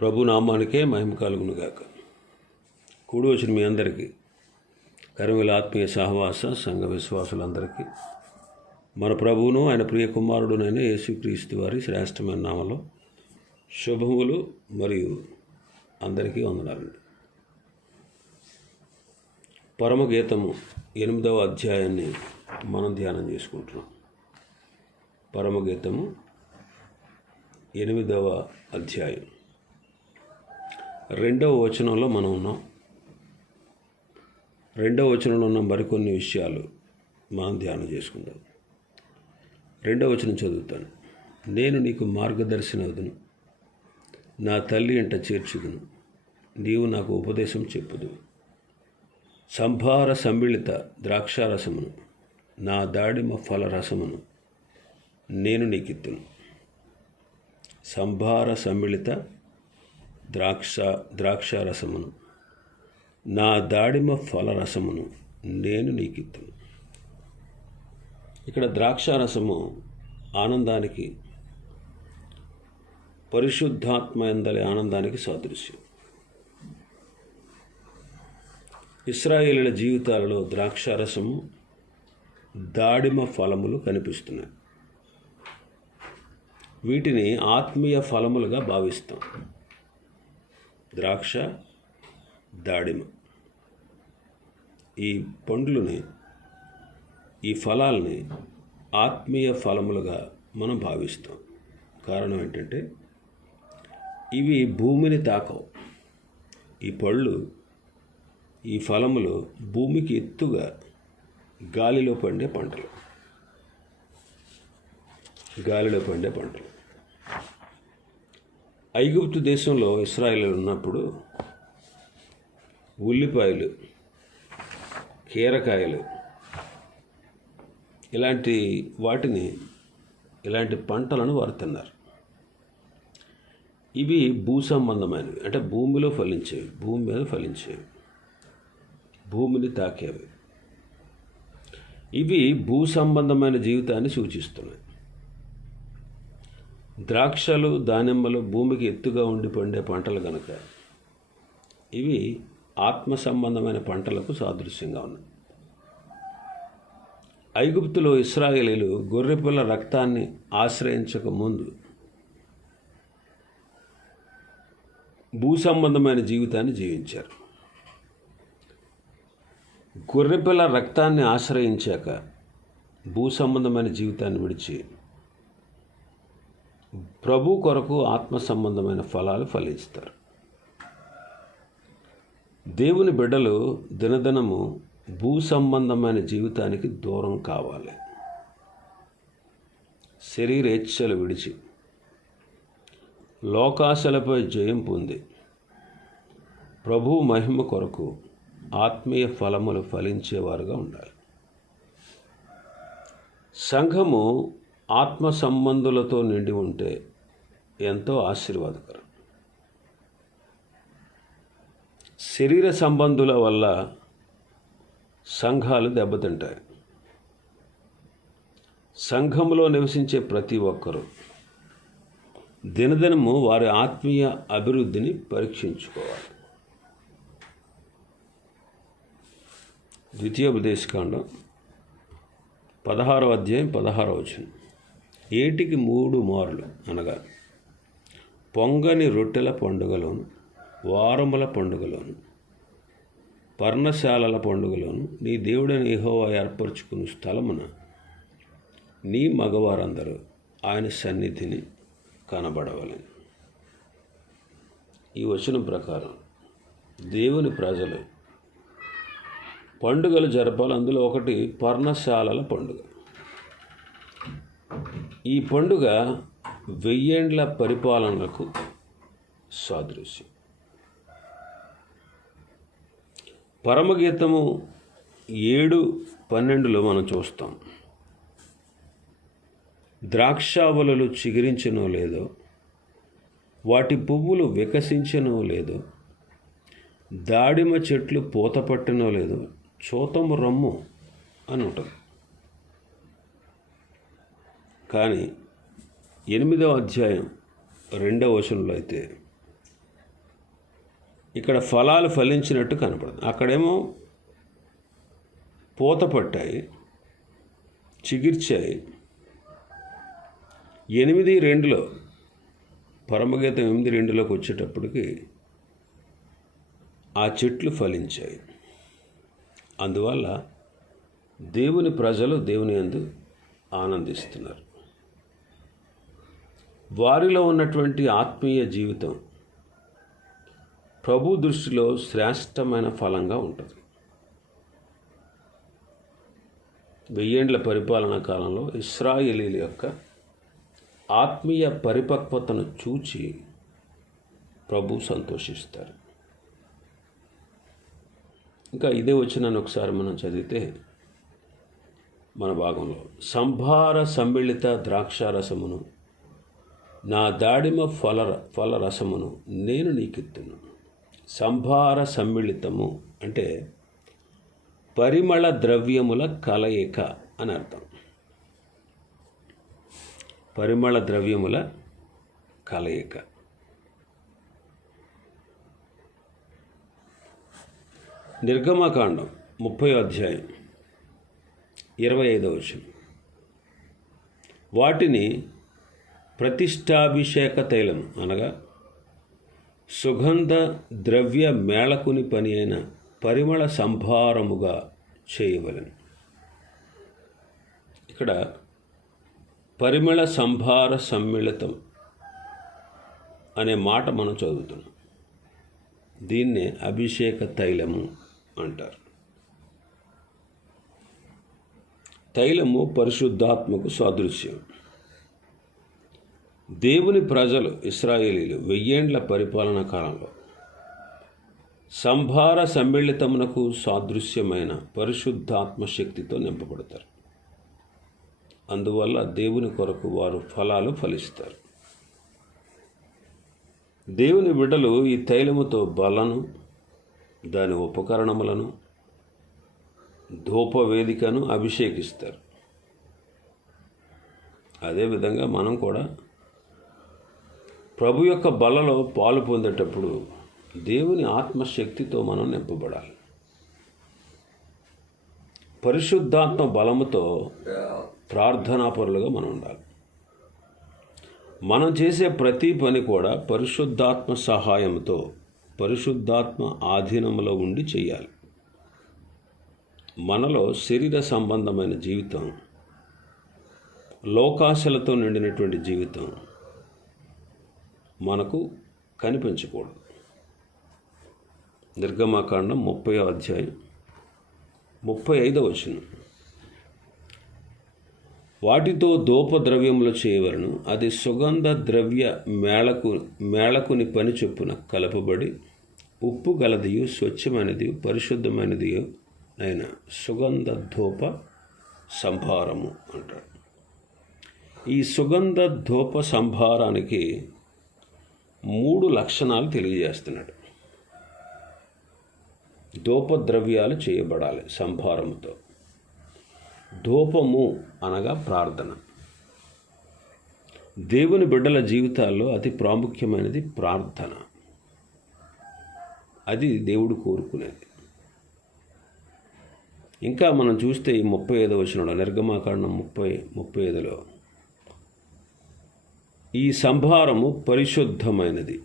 ప్రభు నామానికే మహిమ కలుగునుగాక కూడి వచ్చిన మీ అందరికీ కరిమిల ఆత్మీయ సహవాస సంఘ విశ్వాసులందరికీ మన ప్రభువును ఆయన ప్రియ కుమారుడునైన యేసుక్రీస్తు వారి శ్రేష్టమైన నామలో శుభములు మరియు అందరికీ వందనాలండి. పరమగీతము ఎనిమిదవ అధ్యాయాన్ని మనం ధ్యానం చేసుకుంటున్నాం. పరమగీతము ఎనిమిదవ అధ్యాయం. రెండవ వచనంలో మనం ఉన్నాం. రెండవ వచనంలో ఉన్న మరికొన్ని విషయాలు మనం ధ్యానం చేసుకుందాం. రెండవ వచనం చదువుతాను. నేను నీకు మార్గదర్శన నా తల్లి ఇంట చేర్చుదును. నీవు నాకు ఉపదేశం చెప్పుదు. సంభార సమ్మిళిత ద్రాక్షారసమును. నా దాడిమ ఫల రసమును నేను నీకిత్తును. సంభార సమ్మిళిత ద్రాక్ష ద్రాక్షారసమును నా దాడిమ ఫలరసమును నేను నీకిత్తును. ఇక్కడ ద్రాక్షారసము ఆనందానికి పరిశుద్ధాత్మ ఎందలి ఆనందానికి సాదృశ్యం. ఇస్రాయేలీల జీవితాలలో ద్రాక్షారసము దాడిమ ఫలములు కనిపిస్తున్నాయి. వీటిని ఆత్మీయ ఫలములుగా భావిస్తాం. ద్రాక్ష దాడిమ. ఈ పండ్లని ఈ ఫలాల్ని ఆత్మీయ ఫలములుగా మనం భావిస్తాం. కారణం ఏంటంటే ఇవి భూమిని తాకవు. ఈ పళ్ళు ఈ ఫలములు భూమికి ఎత్తుగా గాలిలో పండే పంటలు గాలిలో పండే పంటలు ఐగుప్తు దేశంలో ఇస్రాయల్ ఉన్నప్పుడు ఉల్లిపాయలు కీరకాయలు ఇలాంటి వాటిని ఇలాంటి పంటలను వారు తిన్నారు. ఇవి భూ సంబంధమైనవి. అంటే భూమిలో ఫలించేవి భూమి మీద ఫలించేవి. భూమిని తాకేవి. ఇవి భూ సంబంధమైన జీవితాన్ని సూచిస్తున్నాయి. ద్రాక్షలు దానిమ్మలు భూమికి ఎత్తుగా ఉండి పండే పంటలు కనుక ఇవి ఆత్మ సంబంధమైన పంటలకు సాదృశ్యంగా ఉన్నాయి. ఐగుప్తులో ఇస్రాయేలీలు గొర్రెపిల్ల రక్తాన్ని ఆశ్రయించక ముందు భూ సంబంధమైన జీవితాన్ని జీవించారు. గొర్రెపిల్ల రక్తాన్ని ఆశ్రయించాక భూ సంబంధమైన జీవితాన్ని విడిచి ప్రభు కొరకు ఆత్మ సంబంధమైన ఫలాలు ఫలిస్తారు. దేవుని బిడ్డలు దినదినము భూ సంబంధమైన జీవితానికి దూరం కావాలి. శరీరేచ్ఛలు విడిచి లోకాశలపై జయం పొంది ప్రభు మహిమ కొరకు ఆత్మీయ ఫలములు ఫలించేవారుగా ఉండాలి. సంఘము ఆత్మ సంబంధులతో నిండి ఉంటే ఎంతో ఆశీర్వాదకరం. శరీర సంబంధుల వల్ల సంఘాలు దెబ్బతింటాయి. సంఘంలో నివసించే ప్రతి ఒక్కరూ దినదినము వారి ఆత్మీయ అభివృద్ధిని పరీక్షించుకోవాలి. ద్వితీయోపదేశకాండం పదహారో అధ్యాయం పదహారవ వచనం. ఏటికి మూడు మార్లు అనగా పొంగని రొట్టెల పండుగలోను వారముల పండుగలోను పర్ణశాలల పండుగలోను నీ దేవుడని యెహోవా ఏర్పరచుకున్న స్థలమున నీ మగవారందరూ ఆయన సన్నిధిని కనబడవలని. ఈ వచనం ప్రకారం దేవుని ప్రజలు పండుగలు జరపాలి. అందులో ఒకటి పర్ణశాలల పండుగ. ఈ పండుగ వెయ్యేండ్ల పరిపాలనలకు సాదృశ్యం. పరమగీతము ఏడు పన్నెండులో మనం చూస్తాం. ద్రాక్షావలలు చిగురించనో లేదో వాటి పువ్వులు వికసించనో లేదో దాడిమ చెట్లు పూత పట్టనో లేదో చూతము రమ్ము అని ఉంటుంది. కానీ ఎనిమిదవ అధ్యాయం రెండవ వచనంలో అయితే ఇక్కడ ఫలాలు ఫలించినట్టు కనపడుతుంది. అక్కడేమో పూత పట్టాయి చిగిర్చాయి. ఎనిమిది రెండులో పరమగీతం ఎనిమిది రెండులోకి వచ్చేటప్పటికి ఆ చెట్లు ఫలించాయి. అందువల్ల దేవుని ప్రజలు దేవుని అందు ఆనందిస్తున్నారు. వారిలో ఉన్నటువంటి ఆత్మీయ జీవితం ప్రభు దృష్టిలో శ్రేష్టమైన ఫలంగా ఉంటుంది. వెయ్యేండ్ల పరిపాలనా కాలంలో ఇస్రాయేలీల యొక్క ఆత్మీయ పరిపక్వతను చూచి ప్రభు సంతోషిస్తారు. ఇంకా ఇదే వచ్చినాను ఒకసారి మనం చదివితే మన భాగంలో సంభార సమ్మిళిత ద్రాక్షారసమును నా దాడిమ ఫల ఫలరసమును నేను నీకెత్తును. సంభార సమ్మిళితము అంటే పరిమళ ద్రవ్యముల కలయిక అని అర్థం. పరిమళ ద్రవ్యముల కలయిక. నిర్గమకాండం ముప్పై అధ్యాయం ఇరవై ఐదవ వచనం. వాటిని ప్రతిష్టాభిషేక తైలం అనగా సుగంధ ద్రవ్య మేళకుని పని అయిన పరిమళ సంభారముగా చేయవలను. ఇక్కడ పరిమళ సంభార సమ్మిళితం అనే మాట మనం చదువుతున్నాం. దీన్నే అభిషేక తైలము అంటారు. తైలము పరిశుద్ధాత్మకు సాదృశ్యం. దేవుని ప్రజలు ఇస్రాయేలీలు వెయ్యేండ్ల పరిపాలన కాలంలో సంభార సమ్మిళితమునకు సాదృశ్యమైన పరిశుద్ధాత్మ శక్తితో నింపబడతారు. అందువల్ల దేవుని కొరకు వారు ఫలాలు ఫలిస్తారు. దేవుని బిడ్డలు ఈ తైలముతో బలను దాని ఉపకరణములను ధూపవేదికను అభిషేకిస్తారు. అదేవిధంగా మనం కూడా ప్రభు యొక్క బలలో పాలు పొందేటప్పుడు దేవుని ఆత్మశక్తితో మనం నింపబడాలి. పరిశుద్ధాత్మ బలముతో ప్రార్థనాపరులుగా మనం ఉండాలి. మనం చేసే ప్రతి పని కూడా పరిశుద్ధాత్మ సహాయంతో పరిశుద్ధాత్మ ఆధీనంలో ఉండి చేయాలి. మనలో శరీర సంబంధమైన జీవితం లోకాశలతో నిండినటువంటి జీవితం మనకు కనిపించకూడదు. నిర్గమాకాండం ముప్పై అధ్యాయం ముప్పై ఐదవ వచనం. వాటితో దూపద్రవ్యములు చేయవలను. అది సుగంధ ద్రవ్య మేళకు మేళకుని పని చొప్పున కలపబడి ఉప్పు గలదియు స్వచ్ఛమైనది పరిశుద్ధమైనది అయిన సుగంధ ధూప సంభారము అంటాడు ఈ సుగంధ ధూప సంభారానికి మూడు లక్షణాలు తెలియజేస్తున్నాడు. ధూపద్రవ్యాలు చేయబడాలి సంభారముతో. ధూపము అనగా ప్రార్థన. దేవుని బిడ్డల జీవితాల్లో అతి ప్రాముఖ్యమైనది ప్రార్థన. అది దేవుడు కోరుకునేది. ఇంకా మనం చూస్తే ఈ ముప్పై ఐదో వచనంలో నిర్గమాకాండం ముప్పై ముప్పై ఐదులో ఈ సంభారము పరిశుద్ధమైనది.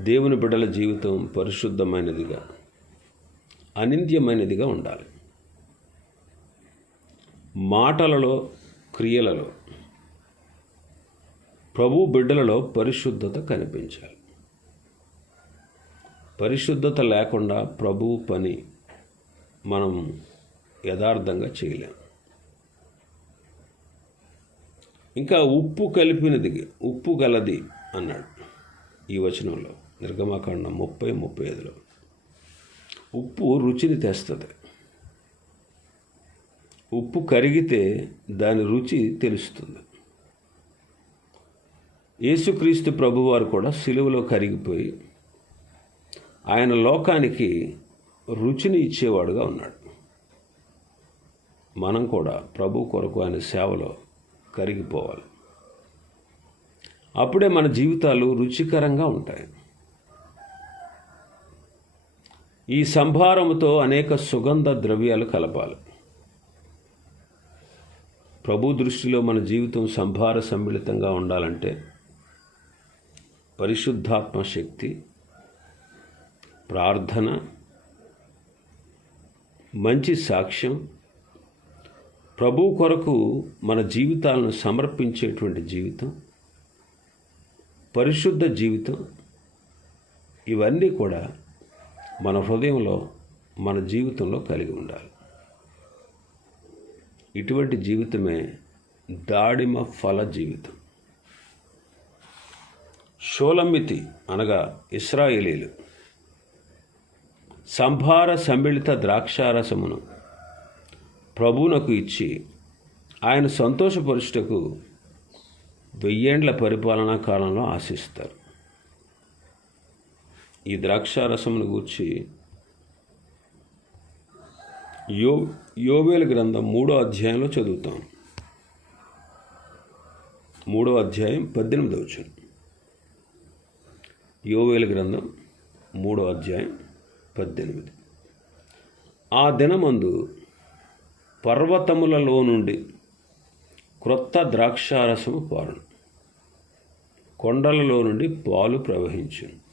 దేవుని బిడ్డల జీవితం పరిశుద్ధమైనదిగా అనింద్యమైనదిగా ఉండాలి. మాటలలో క్రియలలో ప్రభు బిడ్డలలో పరిశుద్ధత కనిపించాలి. పరిశుద్ధత లేకుండా ప్రభు పని మనం యథార్థంగా చేయలేము ఇంకా ఉప్పు కలిపినది ఉప్పు గలది అన్నాడు ఈ వచనంలో నిర్గమాకాండం ముప్పై ముప్పై ఐదులో. ఉప్పు రుచిని తెస్తుంది. ఉప్పు కరిగితే దాని రుచి తెలుస్తుంది. యేసుక్రీస్తు ప్రభువారు కూడా సిలువలో కరిగిపోయి ఆయన లోకానికి రుచిని ఇచ్చేవాడుగా ఉన్నాడు. మనం కూడా ప్రభు కొరకు ఆయన సేవలో కరిగిపోవాలి. అప్పుడే మన జీవితాలు రుచికరంగా ఉంటాయి. ఈ సంభారముతో అనేక సుగంధ ద్రవ్యాలు కలపాలి. ప్రభు దృష్టిలో మన జీవితం సంభార సమ్మిళితంగా ఉండాలంటే పరిశుద్ధాత్మ శక్తి ప్రార్థన మంచి సాక్ష్యం ప్రభు కొరకు మన జీవితాలను సమర్పించేటువంటి జీవితం పరిశుద్ధ జీవితం ఇవన్నీ కూడా మన హృదయంలో మన జీవితంలో కలిగి ఉండాలి. ఇటువంటి జీవితమే దాడిమ ఫల జీవితం. షోలమ్మితి అనగా ఇస్రాయేలీలు. సంభార సమ్మిళిత ద్రాక్షారసమును ప్రభువునకు ఇచ్చి ఆయన సంతోషపరుచుటకు వెయ్యేండ్ల పరిపాలనా కాలంలో ఆశిస్తారు. ఈ ద్రాక్షారసమును గూర్చి యో యోవేలు గ్రంథం మూడో అధ్యాయంలో చదువుతాం. మూడో అధ్యాయం పద్దెనిమిదవ వచ్చును యోవేలు గ్రంథం మూడో అధ్యాయం పద్దెనిమిది. ఆ దినమందు పర్వతములలో నుండి క్రొత్త ద్రాక్షారసము పారును. కొండలలో నుండి పాలు ప్రవహించును.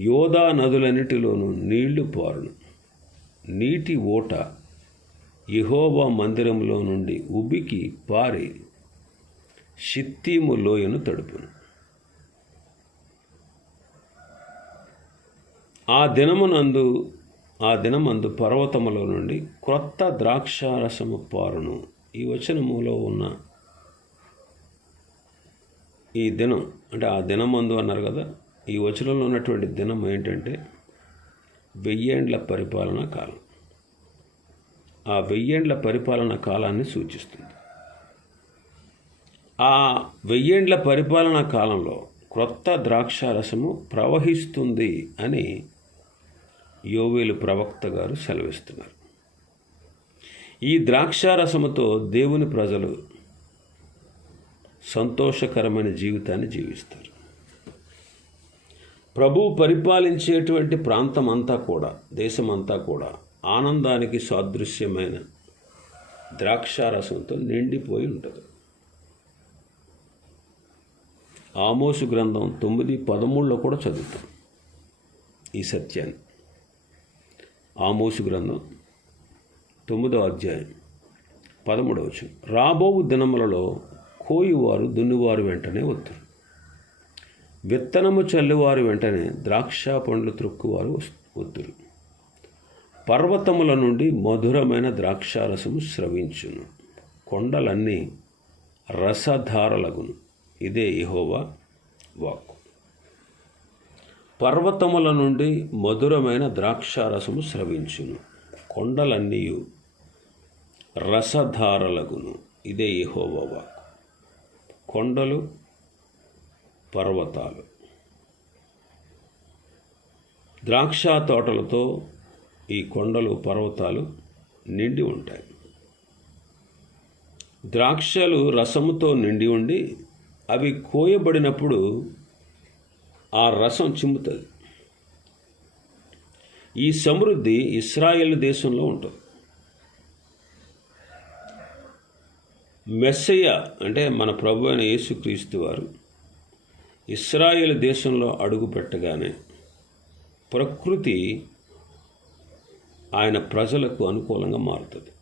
యోధా నదులన్నిటిలోనూ నీళ్ళు పారును. నీటి ఓట యహోవా మందిరంలో నుండి ఉబికి పారి షిత్తీము లోయను తడుపును. ఆ దినమునందు ఆ దినమందు పర్వతములో నుండి క్రొత్త ద్రాక్షారసము పారును. ఈ వచనములో ఉన్న ఈ దినం అంటే ఆ దినమందు అన్నారు కదా ఈ వచనంలో ఉన్నటువంటి దినం ఏంటంటే వెయ్యేండ్ల పరిపాలన కాలం. ఆ వెయ్యేండ్ల పరిపాలన కాలాన్ని సూచిస్తుంది. ఆ వెయ్యేండ్ల పరిపాలన కాలంలో క్రొత్త ద్రాక్షారసము ప్రవహిస్తుంది అని యోవేలు ప్రవక్త గారు సెలవిస్తున్నారు. ఈ ద్రాక్షారసముతో దేవుని ప్రజలు సంతోషకరమైన జీవితాన్ని జీవిస్తారు. ప్రభు పరిపాలించేటువంటి ప్రాంతం అంతా కూడా దేశమంతా కూడా ఆనందానికి సాదృశ్యమైన ద్రాక్షారసంతో నిండిపోయి ఉంటుంది. ఆమోసు గ్రంథం తొమ్మిది పదమూడులో కూడా చదువుతాం ఈ సత్యాన్ని. ఆమోసు గ్రంథం తొమ్మిదో అధ్యాయం పదమూడవచ్చు రాబోవు దినములలో కోయివారు దున్నివారు వెంటనే వత్తురు. విత్తనము చల్లువారు వెంటనే ద్రాక్ష పండ్లు త్రొక్కువారు వత్తురు. పర్వతముల నుండి మధురమైన ద్రాక్షారసము స్రవించును. కొండలన్నీ రసధారలగును. ఇదే ఇహోవా వాక్కు. పర్వతముల నుండి మధురమైన ద్రాక్షారసము స్రవించును. కొండలన్నీ రసధారలగును. ఇదే ఇహోవా కొండలు పర్వతాలు. ద్రాక్ష తోటలతో ఈ కొండలు పర్వతాలు నిండి ఉంటాయి. ద్రాక్షలు రసముతో నిండి ఉండి అవి కోయబడినప్పుడు ఆ రసం చిమ్ముతుంది. ఈ సమృద్ధి ఇస్రాయేల్ దేశంలో ఉంటుంది. మెస్సయ్య అంటే మన ప్రభు అయిన యేసుక్రీస్తు వారు ఇస్రాయేల్ దేశంలో అడుగు పెట్టగానే ప్రకృతి ఆయన ప్రజలకు అనుకూలంగా మారుతుంది.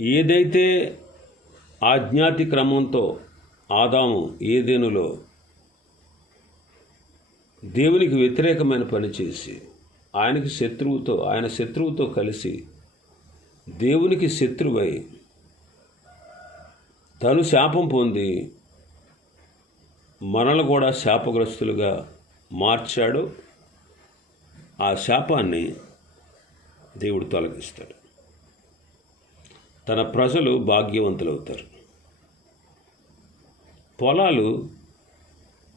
ఏదైతే ఆజ్ఞాతి క్రమంతో ఆదాము ఏదేనులో దేవునికి వ్యతిరేకమైన పని చేసి ఆయనకి శత్రువుతో ఆయన శత్రువుతో కలిసి దేవునికి శత్రువై తను శాపం పొంది మనల్ని కూడా శాపగ్రస్తులుగా మార్చాడు. ఆ శాపాన్ని దేవుడు తొలగిస్తాడు. తన ప్రజలు భాగ్యవంతులవుతారు. పొలాలు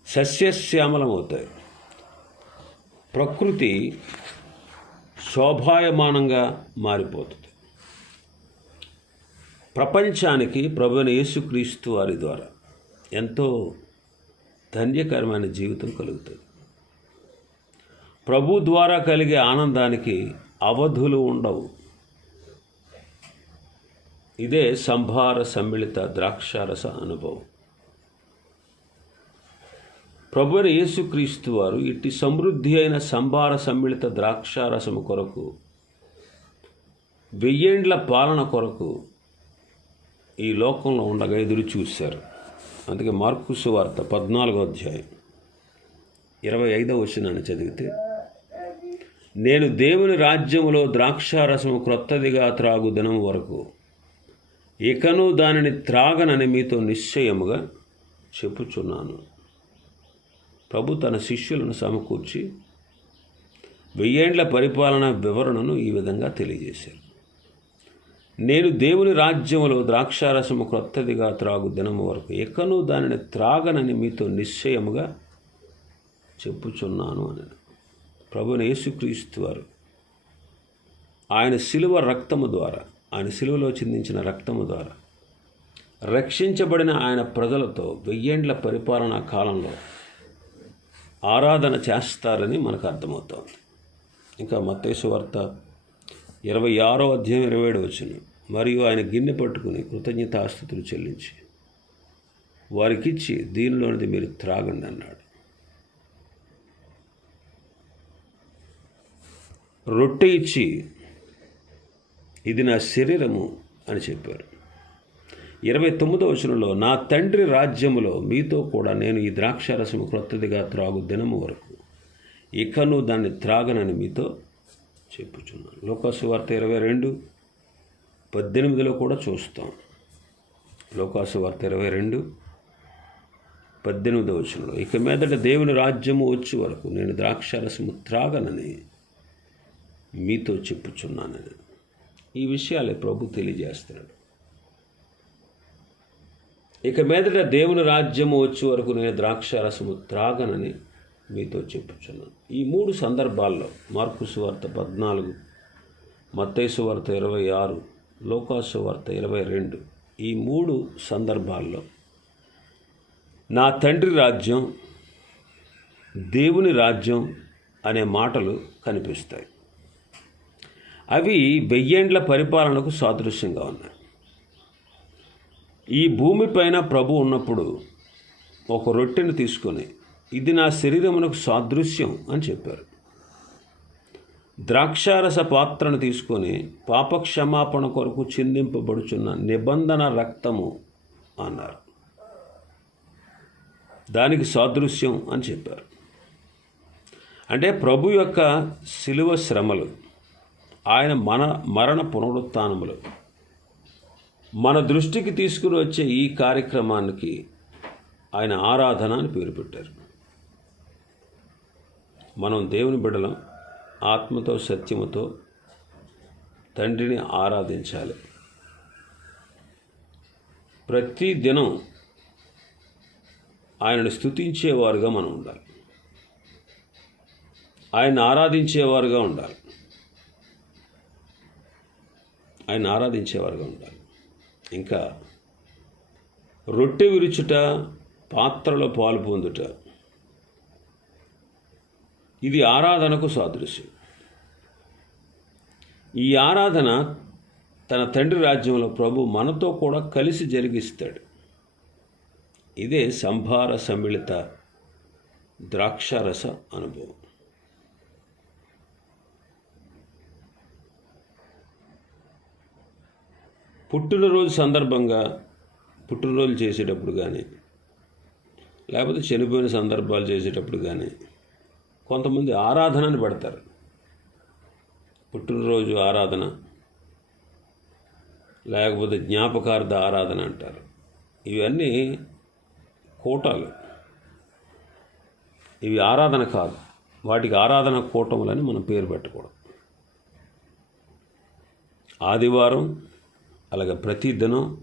సస్యశ్యామలమవుతాయి. ప్రకృతి శోభాయమానంగా మారిపోతుంది. ప్రపంచానికి ప్రభువైన యేసుక్రీస్తు వారి ద్వారా ఎంతో ధన్యకరమైన జీవితం కలుగుతుంది. ప్రభు ద్వారా కలిగే ఆనందానికి అవధులు ఉండవు. ఇదే సంభార సమ్మిళిత ద్రాక్షారస అనుభవం. ప్రభువైన యేసుక్రీస్తు వారు ఇట్టి సమృద్ధి అయిన సంభార సమ్మిళిత ద్రాక్షారసము కొరకు వెయ్యేండ్ల పాలన కొరకు ఈ లోకంలో ఉండగా ఎదురు చూశారు. అందుకే మార్కుసు వార్త పద్నాలుగో అధ్యాయం ఇరవై ఐదవ వచనాన్ని చదివితే నేను దేవుని రాజ్యములో ద్రాక్షారసము క్రొత్తదిగా త్రాగు దినం వరకు ఇకను దానిని త్రాగనని మీతో నిశ్చయముగా చెప్పుచున్నాను. ప్రభు తన శిష్యులను సమకూర్చి వెయ్యేండ్ల పరిపాలన వివరణను ఈ విధంగా తెలియజేశారు. నేను దేవుని రాజ్యములో ద్రాక్షారసము క్రొత్తదిగా త్రాగు దినము వరకు ఎక్కను దానిని త్రాగనని మీతో నిశ్చయముగా చెప్పుచున్నాను అని ప్రభుని యేసుక్రీస్తు వారు ఆయన శిలువ రక్తము ద్వారా ఆయన శిలువలో చిందించిన రక్తము ద్వారా రక్షించబడిన ఆయన ప్రజలతో వెయ్యేండ్ల పరిపాలనా కాలంలో ఆరాధన చేస్తారని మనకు అర్థమవుతోంది. ఇంకా మత్తేసు వార్త ఇరవై ఆరో అధ్యాయం ఇరవై ఏడు వచ్చిన మరియు ఆయన గిన్నె పట్టుకుని కృతజ్ఞతాస్థుతులు చెల్లించి వారికిచ్చి దీనిలోనిది మీరు త్రాగండి అన్నాడు. రొట్టె ఇచ్చి ఇది నా శరీరము అని చెప్పారు. ఇరవై తొమ్మిదో వచనంలో నా తండ్రి రాజ్యములో మీతో కూడా నేను ఈ ద్రాక్షారసము క్రొత్తదిగా త్రాగు దినము వరకు. ఇకను దాన్ని త్రాగనని మీతో చెప్పుచున్నాను. లోకాసు వార్త ఇరవై రెండు పద్దెనిమిదిలో కూడా చూస్తాం. లోకాసు వార్త ఇరవై రెండు పద్దెనిమిదవ వచనంలో ఇక మీదట దేవుని రాజ్యము వచ్చే వరకు నేను ద్రాక్షారసము త్రాగనని మీతో చెప్పుచున్నానని ఈ విషయాలే ప్రభు తెలియజేస్తున్నాడు. ఇక మీదట దేవుని రాజ్యము వచ్చే వరకు నేను ద్రాక్షారసము త్రాగనని మీతో చెప్పుచున్నాను. ఈ మూడు సందర్భాల్లో మార్కుసు వార్త పద్నాలుగు మత్తైసు వార్త ఇరవై ఆరు లోకాసు వార్త ఇరవై రెండు ఈ మూడు సందర్భాల్లో నా తండ్రి రాజ్యం దేవుని రాజ్యం అనే మాటలు కనిపిస్తాయి. అవి వెయ్యేండ్ల పరిపాలనకు సాదృశ్యంగా ఉన్నాయి. ఈ భూమిపైన ప్రభు ఉన్నప్పుడు ఒక రొట్టెను తీసుకొని ఇది నా శరీరమునకు సాదృశ్యం అని చెప్పారు. ద్రాక్షారస పాత్రను తీసుకొని పాపక్షమాపణ కొరకు చిందింపబడుచున్న నిబంధన రక్తము అన్నారు. దానికి సాదృశ్యం అని చెప్పారు. అంటే ప్రభు యొక్క శిలువ శ్రమలు ఆయన మన మరణ పునరుత్నములు మన దృష్టికి తీసుకుని వచ్చే ఈ కార్యక్రమానికి ఆయన ఆరాధన అని పేరు పెట్టారు. మనం దేవుని బిడలం ఆత్మతో సత్యముతో తండ్రిని ఆరాధించాలి. ప్రతి దినం ఆయనను స్థుతించేవారుగా మనం ఉండాలి. ఆయన ఆరాధించేవారుగా ఉండాలి. ఆయన ఆరాధించేవారుగా ఉండాలి. ఇంకా రొట్టె విరుచుట పాత్రలో పాలు పొందుట. ఇది ఆరాధనకు సాదృశ్యం. ఈ ఆరాధన తన తండ్రి రాజ్యంలో ప్రభు మనతో కూడా కలిసి జరిగిస్తాడు. ఇదే సంభార సమ్మిళిత ద్రాక్షరస అనుభవం. పుట్టినరోజు సందర్భంగా పుట్టినరోజు చేసేటప్పుడు కానీ లేకపోతే చనిపోయిన సందర్భాలు చేసేటప్పుడు కానీ కొంతమంది ఆరాధనని పెడతారు. పుట్టినరోజు ఆరాధన లేకపోతే జ్ఞాపకార్థ ఆరాధన అంటారు. ఇవన్నీ కూటాలు. ఇవి ఆరాధన కాదు. వాటికి ఆరాధన కూటములని మనం పేరు పెట్టకూడదు. ఆదివారం అలాగే ప్రతిదినం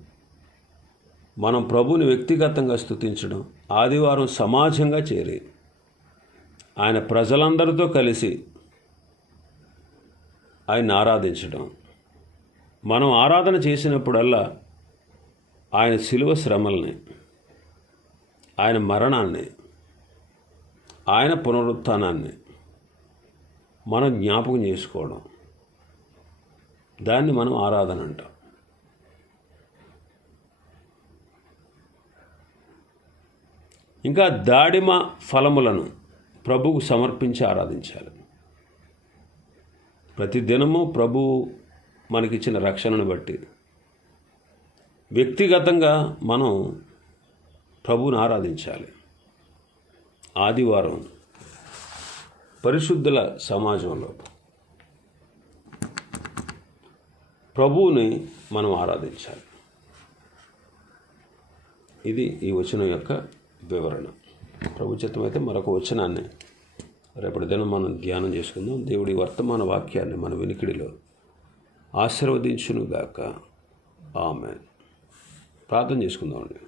మనం ప్రభుని వ్యక్తిగతంగా స్థుతించడం ఆదివారం సమాజంగా చేరి ఆయన ప్రజలందరితో కలిసి ఆయన ఆరాధించడం. మనం ఆరాధన చేసినప్పుడల్లా ఆయన శిలువ శ్రమల్ని ఆయన మరణాన్ని ఆయన పునరుత్థానాన్ని మనం జ్ఞాపకం చేసుకోవడం. దాన్ని మనం ఆరాధన అంటాం. ఇంకా దాడిమ ఫలములను ప్రభువుకు సమర్పించి ఆరాధించాలి. ప్రతి దినము ప్రభువు మనకిచ్చిన రక్షణను బట్టి వ్యక్తిగతంగా మనం ప్రభువుని ఆరాధించాలి. ఆదివారం పరిశుద్ధుల సమాజంలో ప్రభువుని మనం ఆరాధించాలి. ఇది ఈ వచనం యొక్క వివరణ. ప్రభు చిత్తమైతే మరొక వచనాన్ని రేపటి దినం మనం ధ్యానం చేసుకుందాం. దేవుడి వర్తమాన వాక్యాన్ని మన వినికిడిలో ఆశీర్వదించునుగాక. ఆమె ప్రార్థన చేసుకుందామండి.